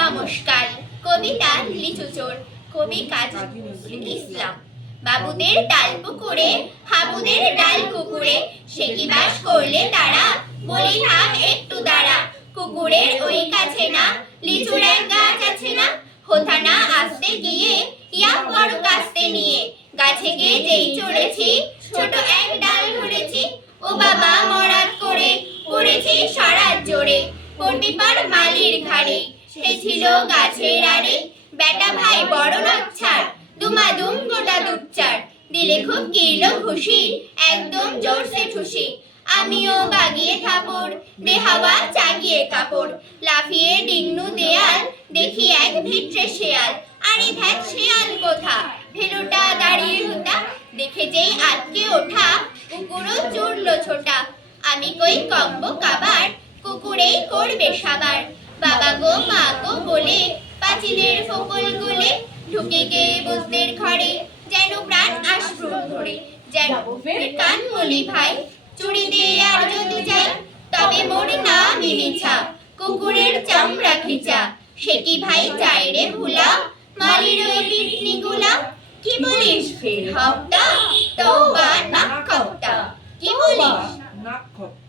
নমস্কার, কবিতা লিচু চোর কবি কাজী ইসলাম। বাবুদের ডাল পুকুরে হাবুদের ডাল কুকুরে সে কি বাস করলে তারা? বলি থাম একটু দাঁড়া, কুকুরের ওই কাছে না, লিচুর এক গাছ আছে না? হোথা না আসতে গিয়ে, ইয়া বড় কাস্তে নিয়ে। গাছে গিয়ে যেই চড়েছি, ছোট এক ডাল ধরেছি। ও বাবা মরাত করে পড়েছি সরাত জোরে। পড়বি মালির ঘাড়ে সে ছিল গাছের আড়ে। বেটা ভাই বড় নাচ্ছার, দুমাদুম গোটা দুচ্চার দিলে খুব কিলো খুশি একদম জোরসে ঠুসি। আমিও বাগিয়ে থাপড়, দেহাওয়া চাগিয়ে কাপড়। লাফিয়ে ডিংনু দেয়াল, দেখি এক ভিটরে শেয়াল। আরে ধ্যাক শেয়াল কোথা? ভেলুটা দাঁড়িয়ে হতা দেখে যেই আটকে ওঠা, কুকুরও চুরলো ছোটা। আমি কই কব্ব কাবার, কুকুরেই করবে সাবার। বাবা গো বলে পাঁচিলের ফোকল গুলে ঢুকে গে বুঝদের ঘরে যেন প্রাণ আশ্রম ধরে যেন কান মলি ভাই চুরি দিয়ে আর যদি যাই তবে মোর না মিমিছা কুকুরের চামড়া খিচা। সে কি ভাই চাই রে ভুলা মালির ওই বিটনি গুলা কি বলিস ফের? হপ্তা তো বা নাক কপটা। কি বলিস? নাক কপটা।